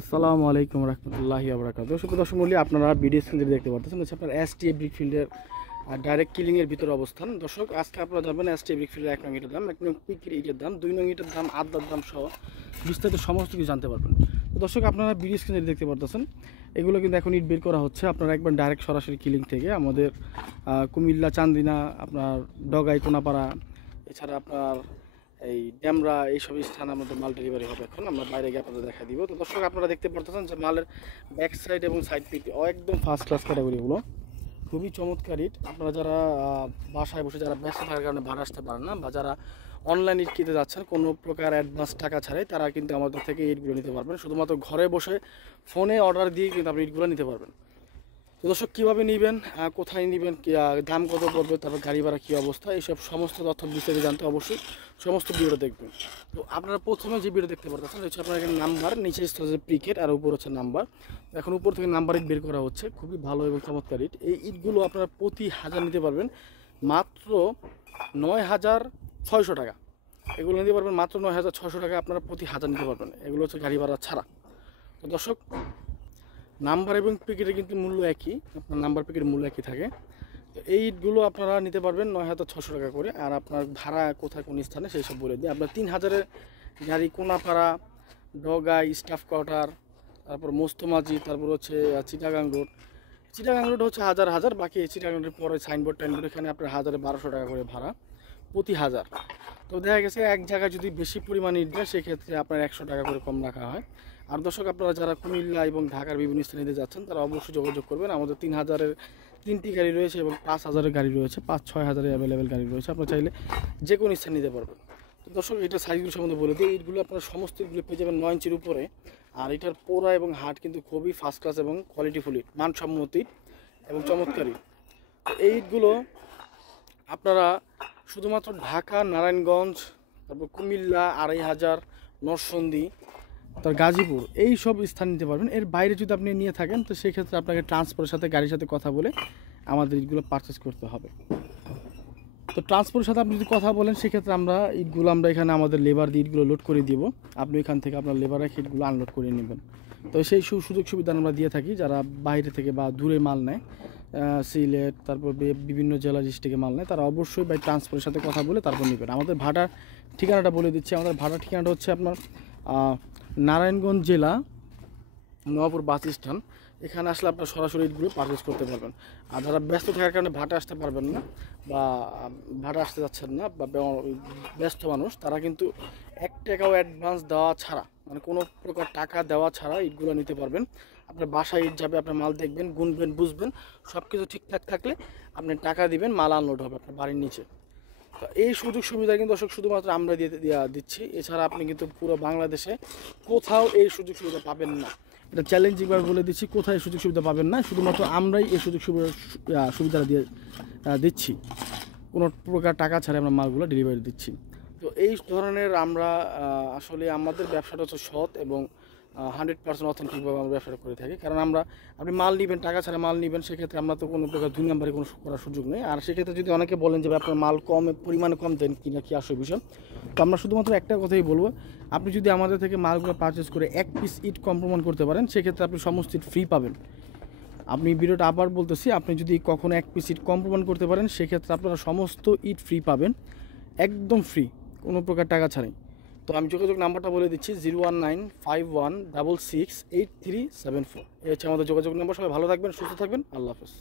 আসসালামু আলাইকুম রহমতুল্লাহি ওয়া বারাকাতুহু। সুপ্রিয় দর্শক মণ্ডলী, আপনারা ভিডিও স্ক্রিনে দেখতে পাচ্ছেন হচ্ছে আপনার এসটিএ ব্রিকফিল্ডের ডাইরেক্ট কিলিংয়ের ভিতরে অবস্থান। দর্শক, আজকে আপনারা জানবেন এসটিএ ব্রিকফিল্ডের 1 নং ইটের দাম, 1 নং পিকের ইটের দাম, 2 নং ইটের দাম, আদার দাম সহ বিস্তারিত সমস্ত কিছু জানতে পারবেন। তো দর্শক, আপনারা ভিডিও স্ক্রিনে দেখতে পাচ্ছেন এগুলো কিন্তু এখন ইট বের করা হচ্ছে। আপনারা একবার ডাইরেক্ট সরাসরি কিলিং থেকে আমাদের কুমিল্লা, চান্দিনা, আপনার ডগাই, কোনাপাড়া, এছাড়া আপনার এই ড্যামরা, এইসব স্থানে আমাদের মাল ডেলিভারি হবে। এখন আমরা বাইরে গিয়ে আপনাদের দেখা দিব। তো দর্শক, আপনারা দেখতে পাচ্ছেন যে মালের ব্যাক সাইড এবং সাইড পিট একদম ফার্স্ট ক্লাস ক্যাটাগরিগুলো, খুবই চমৎকার ইট। আপনারা যারা বাসায় বসে যারা ব্যস্ত থাকার কারণে ভাড়া আসতে পারেন না, বা যারা অনলাইন ইট কিনতে যাচ্ছেন কোনো প্রকার অ্যাডভান্স টাকা ছাড়াই, তারা কিন্তু আমাদের থেকে ইটগুলো নিতে পারবেন। শুধুমাত্র ঘরে বসে ফোনে অর্ডার দিয়ে কিন্তু আপনি ইটগুলো নিতে পারবেন। তো দর্শক, কীভাবে নেবেন, কোথায় নেবেন, দাম কত পড়বে, তারপর গাড়ি ভাড়া কী অবস্থা, এইসব সমস্ত তথ্য বিস্তারিত জানতে অবশ্যই সমস্ত ভিডিও দেখবেন। তো আপনারা প্রথমে যে ভিডিও দেখতে পাচ্ছেন হচ্ছে আপনার এখানে নাম্বার, নিচে হচ্ছে প্রিকেট আর উপর হচ্ছে নাম্বার। এখন উপর থেকে নাম্বার ইট বের করা হচ্ছে, খুবই ভালো এবং চমৎকার ইট। এই ইটগুলো আপনারা প্রতি হাজার নিতে পারবেন মাত্র 9,600 টাকা। এগুলো নিতে পারবেন মাত্র 9,600 টাকা, আপনারা প্রতি হাজার নিতে পারবেন। এগুলো হচ্ছে গাড়ি ভাড়া ছাড়া। তো দর্শক, নাম্বার এবং প্যাকেটের কিন্তু মূল্য একই, আপনার নাম্বার প্যাকেটের মূল্য একই থাকে। তো এই ইটগুলো আপনারা নিতে পারবেন 9,600 টাকা করে। আর আপনার ভাড়া কোথায় কোন স্থানে সেই সব বলে দিই। আপনার 3,000-এর গাড়ি কোনাপাড়া, ডগাই, স্টাফ কোয়ার্টার, তারপর মোস্তমাজি, তারপর হচ্ছে চিটাগাং রোড। চিটাগাং রোড হচ্ছে হাজার, বাকি চিটাগাং রোডের পরে সাইনবোর্ড টাইনবোর্ড, এখানে আপনার 1,000-1,200 টাকা করে ভাড়া প্রতি হাজার। তো দেখা গেছে এক জায়গায় যদি বেশি পরিমাণে ইট দেয় সেক্ষেত্রে আপনার 100 টাকা করে কম রাখা হয়। আর দর্শক, আপনারা যারা কুমিল্লা এবং ঢাকার বিভিন্ন স্থানে নিতে যাচ্ছেন তারা অবশ্যই যোগাযোগ করবেন। আমাদের 3,000-এর 3টি গাড়ি রয়েছে এবং 5,000-এর গাড়ি রয়েছে, 5-6 হাজারের অ্যাভেলেবেল গাড়ি রয়েছে। আপনারা চাইলে যে কোনো স্থান নিতে পারবেন। তো দর্শক, এটা সাইজগুলো সম্বন্ধে বলে দিই। ইটগুলো আপনারা সমস্ত ইটগুলো পেয়ে যাবেন 9 ইঞ্চির উপরে। আর এটার পোড়া এবং হাট কিন্তু খুবই ফার্স্ট ক্লাস এবং কোয়ালিটিফুল ইট, মানসম্মত ইট এবং চমৎকার ইট। এই ইটগুলো আপনারা শুধুমাত্র ঢাকা, নারায়ণগঞ্জ, তারপর কুমিল্লা, 2,500, নরসিংদী, তার গাজীপুর, এই সব স্থান নিতে পারবেন। এর বাইরে যদি আপনি নিয়ে থাকেন তো সেক্ষেত্রে আপনাকে ট্রান্সপোর্টের সাথে, গাড়ির সাথে কথা বলে আমাদের ইটগুলো পারচেস করতে হবে। তো ট্রান্সপোর্টের সাথে আপনি যদি কথা বলেন সেক্ষেত্রে আমরা এখানে আমাদের লেবার দিয়ে ইটগুলো লোড করে দিব। আপনি এখান থেকে আপনার লেবার রেখে ইটগুলো আনলোড করে নেবেন। তো সেই সুযোগ সুবিধা আমরা দিয়ে থাকি যারা বাইরে থেকে বা দূরে মাল নেয়, সিলেট, তারপর বিভিন্ন জেলা ডিস্ট্রিক্টে মাল নেয়, তারা অবশ্যই বাই ট্রান্সপোর্টের সাথে কথা বলে তারপর নেবেন। আমাদের ভাড়ার ঠিকানাটা বলে দিচ্ছি। আমাদের ভাড়ার ঠিকানাটা হচ্ছে আপনার নারায়ণগঞ্জ জেলা, নওয়াপুর বাস স্ট্যান্ড। এখানে আসলে আপনার সরাসরি ইটগুলো পারচেস করতে পারবেন। আর যারা ব্যস্ত থাকার কারণে ভাড়া আসতে পারবেন না, বা ভাড়া আসতে যাচ্ছেন না, বা ব্যস্ত মানুষ, তারা কিন্তু 1 টাকাও অ্যাডভান্স দেওয়া ছাড়া, মানে কোনো প্রকার টাকা দেওয়া ছাড়া ইটগুলো নিতে পারবেন। আপনার বাসায় ইট যাবে, আপনার মাল দেখবেন, গুনবেন, বুঝবেন, সব কিছু ঠিকঠাক থাকলে আপনি টাকা দিবেন, মাল আনলোড হবে আপনার বাড়ির নিচে। তো এই সুযোগ সুবিধা কিন্তু দর্শক শুধুমাত্র আমরা দিচ্ছি। এছাড়া আপনি কিন্তু পুরো বাংলাদেশে কোথাও এই সুযোগ সুবিধা পাবেন না। এটা চ্যালেঞ্জিংভাবে বলে দিচ্ছি, কোথায় সুযোগ সুবিধা পাবেন না, শুধুমাত্র আমরাই এই সুযোগ সুবিধাটা দিচ্ছি। কোনো প্রকার টাকা ছাড়া আমরা মালগুলো ডেলিভারি দিচ্ছি। তো এই ধরনের আমরা আসলে আমাদের ব্যবসাটা হচ্ছে সৎ এবং 100% অথেন্টিকভাবে আমরা ব্যবসাটা করে থাকি। কারণ আপনি মাল নেবেন, টাকা ছাড়া মাল নেবেন, সেক্ষেত্রে আমরা তো কোনো প্রকার 2 নম্বরে কোনো করার সুযোগ নেই। আর সেক্ষেত্রে যদি অনেকে বলেন যে আপনার মাল পরিমাণে কম দেন কিনা, কি আসে বিষয়, তো আমরা শুধুমাত্র একটা কথাই বলবো, আপনি যদি আমাদের থেকে মালগুলো পারচেস করে 1 পিস ইট কম প্রমাণ করতে পারেন সেক্ষেত্রে আপনি সমস্ত ইট ফ্রি পাবেন। আপনি ভিডিওটা আবার বলতেছি, আপনি যদি কখনো 1 পিস ইট কম প্রমাণ করতে পারেন সেক্ষেত্রে আপনারা সমস্ত ইট ফ্রি পাবেন, একদম ফ্রি, কোনো প্রকার টাকা ছাড়াই। তো আমি যোগাযোগ নাম্বারটা বলে দিচ্ছি, 01951668374। এই হচ্ছে আমাদের যোগাযোগ নাম্বার। সবাই ভালো থাকবেন, সুস্থ থাকবেন, আল্লাহ হাফেজ।